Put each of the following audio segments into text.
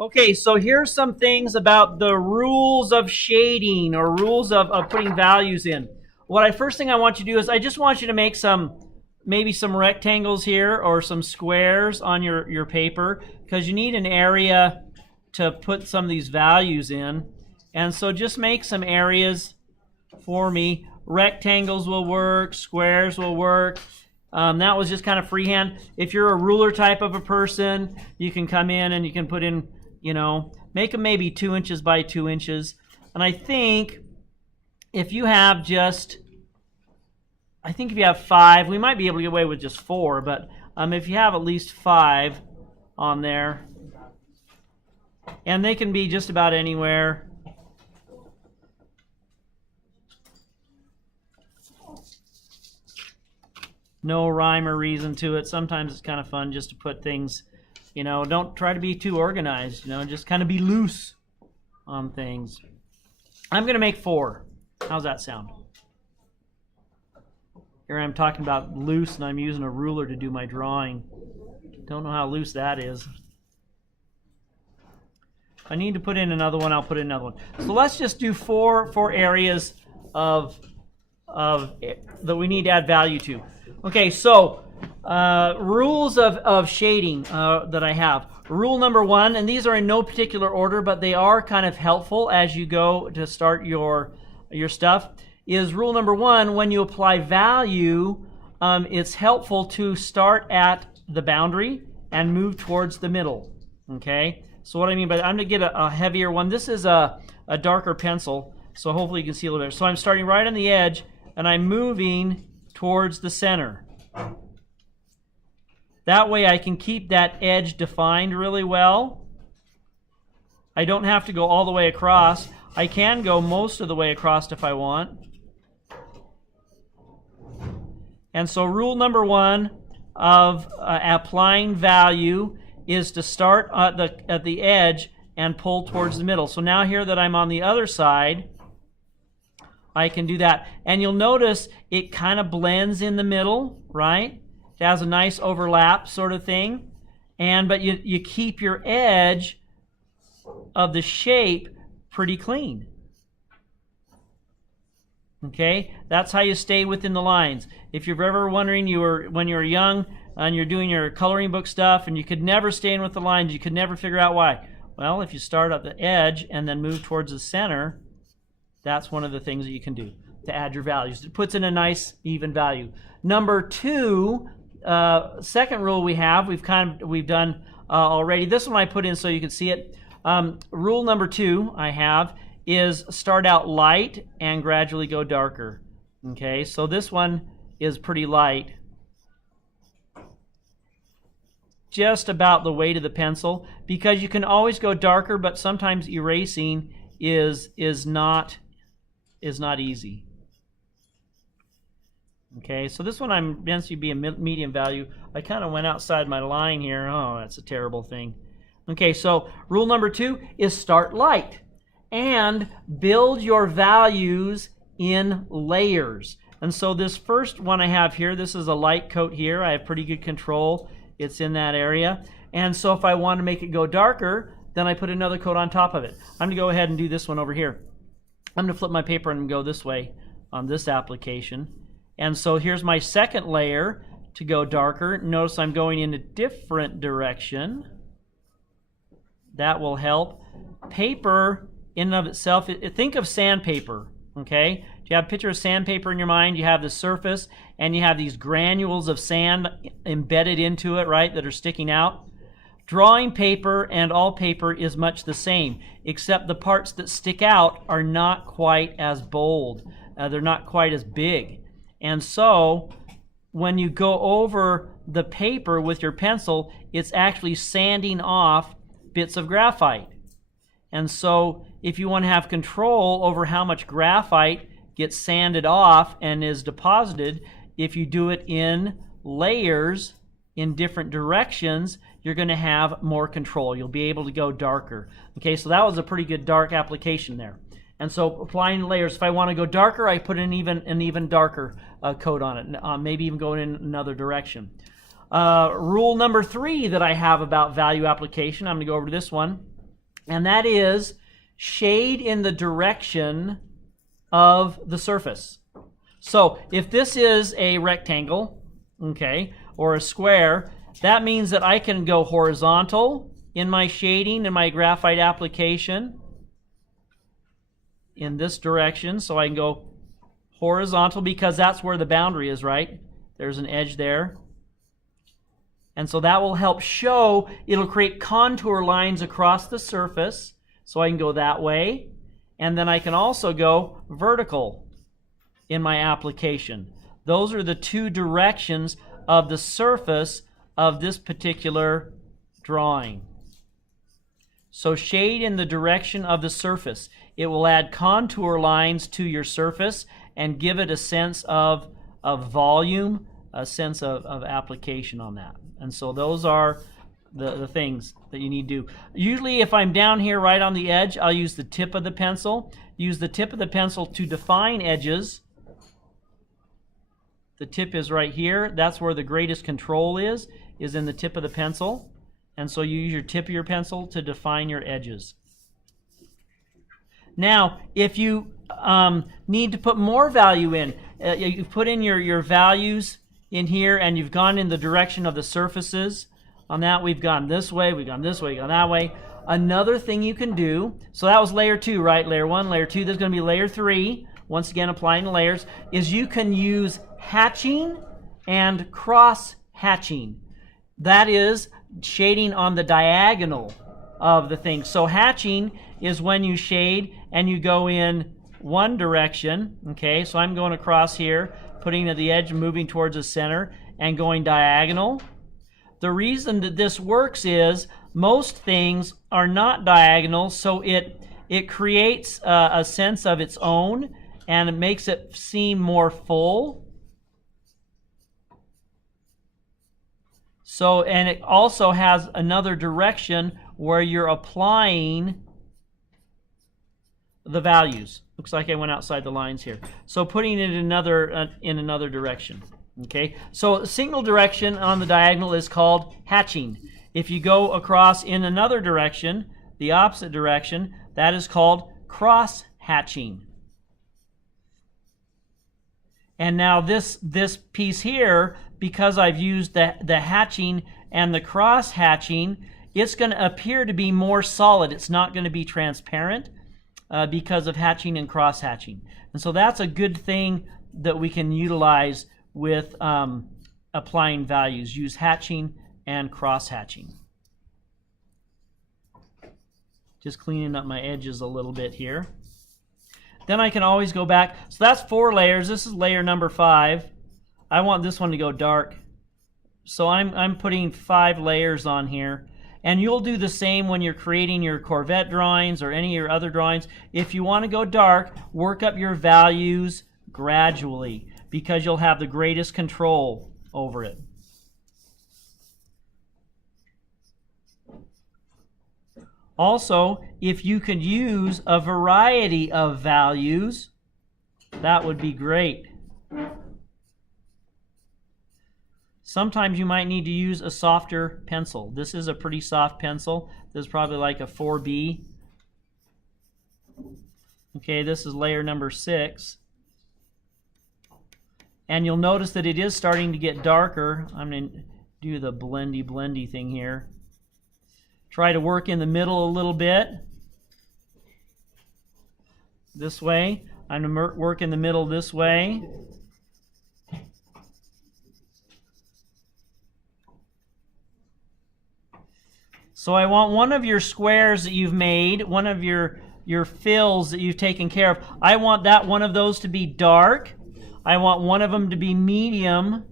Okay, so here's some things about the rules of shading or rules of putting values in. First thing I want you to do is I just want you to make maybe some rectangles here or some squares on your paper because you need an area to put some of these values in. And so just make some areas for me. Rectangles will work, squares will work. That was just kind of freehand. If you're a ruler type of a person, you can come in and you can put in, make them maybe 2 inches by 2 inches. And I think if you have if you have 5, we might be able to get away with just 4, but if you have at least 5 on there, and they can be just about anywhere. No rhyme or reason to it. Sometimes it's kind of fun just to put things, don't try to be too organized, just kind of be loose on things. I'm going to make 4. How's that sound? Here I'm talking about loose and I'm using a ruler to do my drawing. Don't know how loose that is. If I need to put in another one, I'll put in another one. So let's just do four areas of that we need to add value to. Okay, so rules of shading that I have. Rule number 1, and these are in no particular order, but they are kind of helpful as you go to start your stuff, is rule number 1, when you apply value, it's helpful to start at the boundary and move towards the middle. Okay, so what I mean by that, I'm going to get a heavier one. This is a darker pencil, so hopefully you can see a little better. So I'm starting right on the edge, and I'm moving towards the center. That way I can keep that edge defined really well. I don't have to go all the way across. I can go most of the way across if I want. And so rule number 1 of applying value is to start at the edge and pull towards the middle. So now here that I'm on the other side, I can do that. And you'll notice it kind of blends in the middle, right? It has a nice overlap sort of thing. But you keep your edge of the shape pretty clean. Okay? That's how you stay within the lines. If you're ever wondering when you were young and you're doing your coloring book stuff and you could never stay in with the lines, you could never figure out why. Well, if you start at the edge and then move towards the center, that's one of the things that you can do to add your values. It puts in a nice even value. Number 2, second rule we've done already. This one I put in so you can see it. Rule number 2 I have is start out light and gradually go darker. Okay, so this one is pretty light. Just about the weight of the pencil, because you can always go darker, but sometimes erasing is not easy. Okay, so this one I'm meant to be a medium value. I kind of went outside my line here. Oh, that's a terrible thing. Okay, so rule number 2 is start light and build your values in layers. And so this first one I have here, this is a light coat here. I have pretty good control. It's in that area. And so if I want to make it go darker, then I put another coat on top of it. I'm going to go ahead and do this one over here. I'm going to flip my paper and go this way on this application. And so here's my second layer to go darker. Notice I'm going in a different direction. That will help. Paper in and of itself, think of sandpaper, okay? Do you have a picture of sandpaper in your mind? You have the surface and you have these granules of sand embedded into it, right, that are sticking out. Drawing paper and all paper is much the same, except the parts that stick out are not quite as bold. They're not quite as big. And so when you go over the paper with your pencil, it's actually sanding off bits of graphite. And so if you want to have control over how much graphite gets sanded off and is deposited, if you do it in layers in different directions, you're going to have more control. You'll be able to go darker. Okay, so that was a pretty good dark application there. And so applying layers, if I want to go darker, I put an even darker coat on it, maybe even going in another direction. Rule number 3 that I have about value application, I'm going to go over to this one. and that is shade in the direction of the surface. So if this is a rectangle, okay, or a square, that means that I can go horizontal in my shading in my graphite application in this direction. So I can go horizontal because that's where the boundary is, right? There's an edge there. And so that will help show, it'll create contour lines across the surface. So I can go that way. And then I can also go vertical in my application. Those are the two directions of the surface of this particular drawing. So shade in the direction of the surface. It will add contour lines to your surface and give it a sense of volume, a sense of application on that. And so those are the things that you need to do. Usually if I'm down here right on the edge, I'll use the tip of the pencil. Use the tip of the pencil to define edges. The tip is right here. That's where the greatest control is in the tip of the pencil. And so you use your tip of your pencil to define your edges. Now, if you need to put more value in, you put in your values in here and you've gone in the direction of the surfaces. On that, we've gone this way, we've gone this way, we've gone that way. Another thing you can do, so that was layer 2, right? Layer 1, layer 2, there's going to be layer 3. Once again, applying the layers, is you can use hatching and cross hatching. That is shading on the diagonal of the thing. So hatching is when you shade and you go in one direction. Okay, so I'm going across here, putting at the edge, moving towards the center, and going diagonal. The reason that this works is most things are not diagonal, so it creates a sense of its own, and it makes it seem more full. So, and it also has another direction where you're applying the values. Looks like I went outside the lines here. So putting it in another direction. Okay, so a single direction on the diagonal is called hatching. If you go across in another direction, the opposite direction, that is called cross hatching. And now this piece here, because I've used the hatching and the cross hatching, it's going to appear to be more solid. It's not going to be transparent because of hatching and cross hatching. And so that's a good thing that we can utilize with applying values. Use hatching and cross hatching. Just cleaning up my edges a little bit here. Then I can always go back. So that's 4 layers. This is layer number 5. I want this one to go dark. So I'm putting 5 layers on here. And you'll do the same when you're creating your Corvette drawings or any of your other drawings. If you want to go dark, work up your values gradually, because you'll have the greatest control over it. Also, if you could use a variety of values, that would be great. Sometimes you might need to use a softer pencil. This is a pretty soft pencil. This is probably like a 4B. Okay, this is layer number 6. And you'll notice that it is starting to get darker. I'm going to do the blendy thing here. Try to work in the middle a little bit. This way. I'm going to work in the middle this way. So I want one of your squares that you've made, one of your fills that you've taken care of, I want that one of those to be dark. I want one of them to be medium,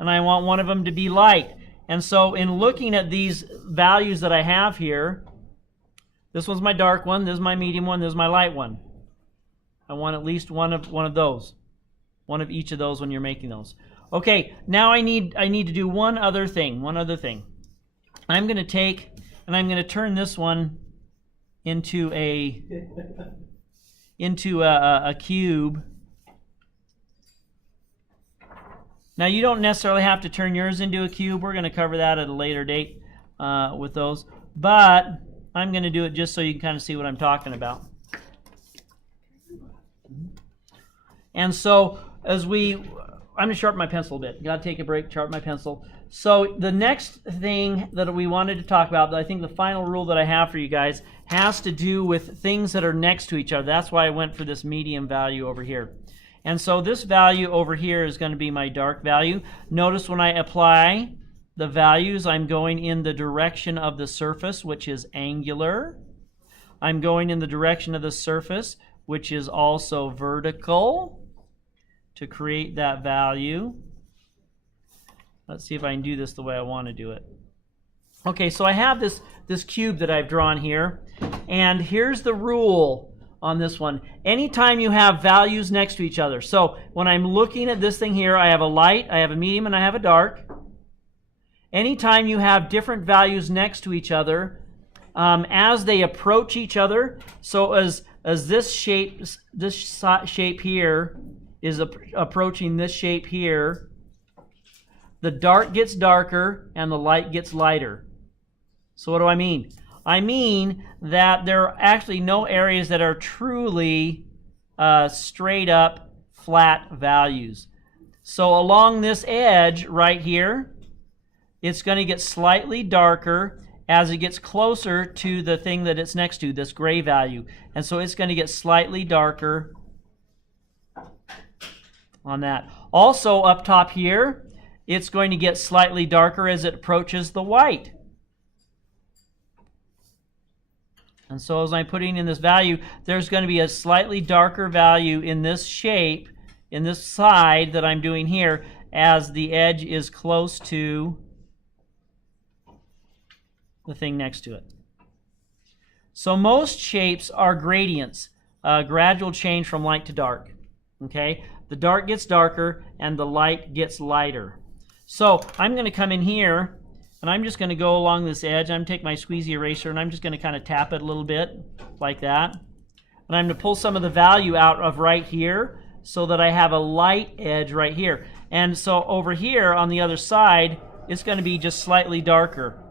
and I want one of them to be light. And so in looking at these values that I have here, this one's my dark one, this is my medium one, this is my light one. I want at least one of those. One of each of those when you're making those. Okay, now I need to do one other thing. I'm going to take and I'm going to turn this one into a cube. Now you don't necessarily have to turn yours into a cube. We're going to cover that at a later date with those. But I'm going to do it just so you can kind of see what I'm talking about. And so I'm going to sharpen my pencil a bit. Got to take a break, sharpen my pencil. So the next thing that we wanted to talk about, I think the final rule that I have for you guys, has to do with things that are next to each other. That's why I went for this medium value over here. And so this value over here is going to be my dark value. Notice when I apply the values, I'm going in the direction of the surface, which is angular. I'm going in the direction of the surface, which is also vertical, to create that value. Let's see if I can do this the way I want to do it. Okay, so I have this cube that I've drawn here, and here's the rule on this one. Anytime you have values next to each other, so when I'm looking at this thing here, I have a light, I have a medium, and I have a dark. Anytime you have different values next to each other, as they approach each other, so as this shape here is approaching this shape here, the dark gets darker and the light gets lighter. So what do I mean? I mean that there are actually no areas that are truly straight up flat values. So along this edge right here, it's going to get slightly darker as it gets closer to the thing that it's next to, this gray value. And so it's going to get slightly darker on that. Also up top here, it's going to get slightly darker as it approaches the white. And so as I'm putting in this value, there's going to be a slightly darker value in this shape, in this side that I'm doing here, as the edge is close to the thing next to it. So most shapes are gradients, gradual change from light to dark. Okay? The dark gets darker and the light gets lighter. So I'm going to come in here and I'm just going to go along this edge. I'm going to take my squeezy eraser and I'm just going to kind of tap it a little bit like that. And I'm going to pull some of the value out of right here so that I have a light edge right here. And so over here on the other side, it's going to be just slightly darker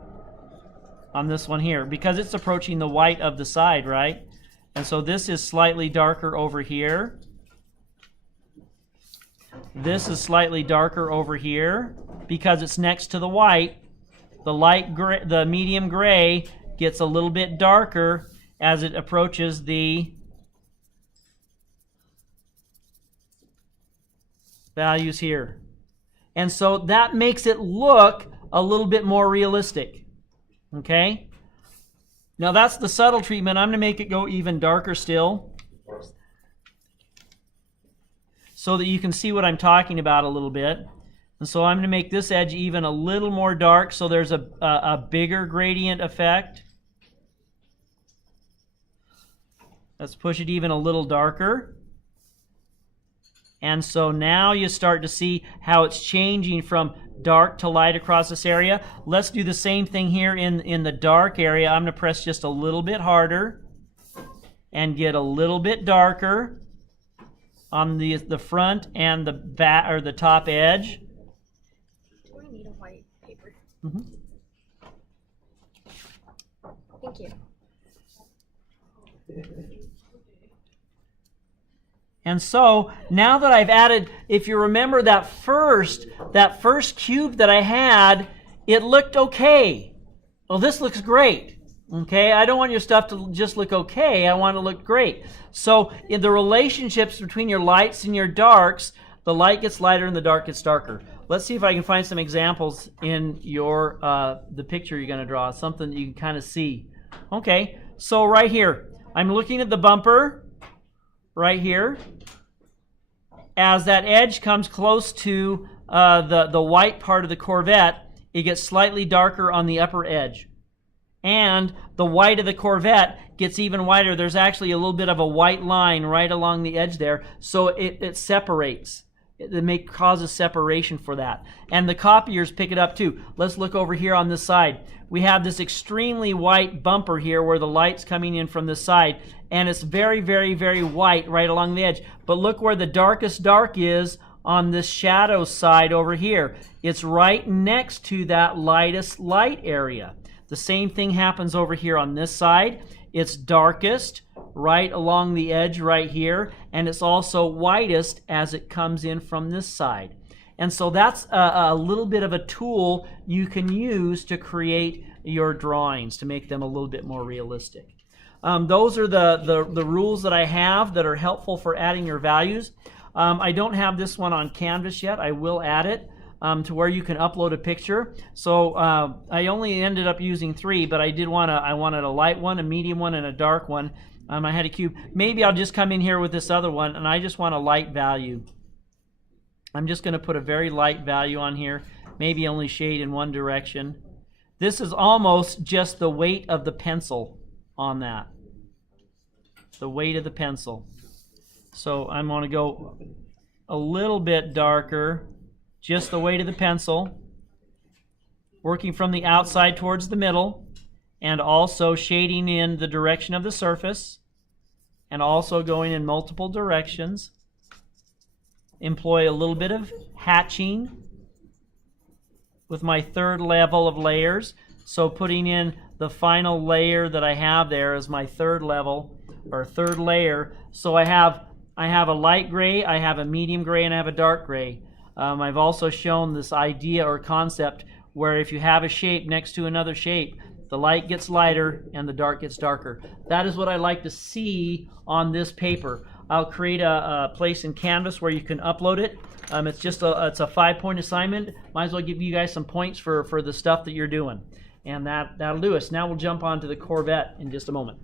on this one here because it's approaching the white of the side, right? And so this is slightly darker over here. This is slightly darker over here because it's next to the white. The light gray, the medium gray gets a little bit darker as it approaches the values here. And so that makes it look a little bit more realistic. Okay? Now that's the subtle treatment. I'm going to make it go even darker still so that you can see what I'm talking about a little bit. And so I'm going to make this edge even a little more dark so there's a bigger gradient effect. Let's push it even a little darker. And so now you start to see how it's changing from dark to light across this area. Let's do the same thing here in the dark area. I'm going to press just a little bit harder and get a little bit darker on the front and the back or the top edge. Do I need a white paper? Mm-hmm. Thank you. And so now that I've added, if you remember that first cube that I had, it looked okay. Well, this looks great. Okay, I don't want your stuff to just look okay. I want it to look great. So in the relationships between your lights and your darks, the light gets lighter and the dark gets darker. Let's see if I can find some examples in your the picture you're going to draw, something that you can kind of see. Okay, so right here, I'm looking at the bumper right here. As that edge comes close to the white part of the Corvette, it gets slightly darker on the upper edge. And the white of the Corvette gets even whiter. There's actually a little bit of a white line right along the edge there, so it separates. It causes separation for that. And the copiers pick it up too. Let's look over here on this side. We have this extremely white bumper here where the light's coming in from this side, and it's very, very, very white right along the edge. But look where the darkest dark is on this shadow side over here. It's right next to that lightest light area. The same thing happens over here on this side. It's darkest right along the edge right here, and it's also whitest as it comes in from this side. And so that's a little bit of a tool you can use to create your drawings to make them a little bit more realistic. Those are the rules that I have that are helpful for adding your values. I don't have this one on Canvas yet. I will add it to where you can upload a picture. So I only ended up using 3, but I wanted a light one, a medium one, and a dark one. I had a cube. Maybe I'll just come in here with this other one, and I just want a light value. I'm just going to put a very light value on here, maybe only shade in one direction. This is almost just the weight of the pencil on that. The weight of the pencil. So I'm going to go a little bit darker, just the weight of the pencil, working from the outside towards the middle, and also shading in the direction of the surface, and also going in multiple directions. Employ a little bit of hatching with my third level of layers. So putting in the final layer that I have there as my third level or third layer. So I have a light gray, I have a medium gray, and I have a dark gray. I've also shown this idea or concept where if you have a shape next to another shape, the light gets lighter and the dark gets darker. That is what I like to see on this paper. I'll create a place in Canvas where you can upload it. It's a 5-point assignment. Might as well give you guys some points for the stuff that you're doing. And that'll do us. Now we'll jump on to the Corvette in just a moment.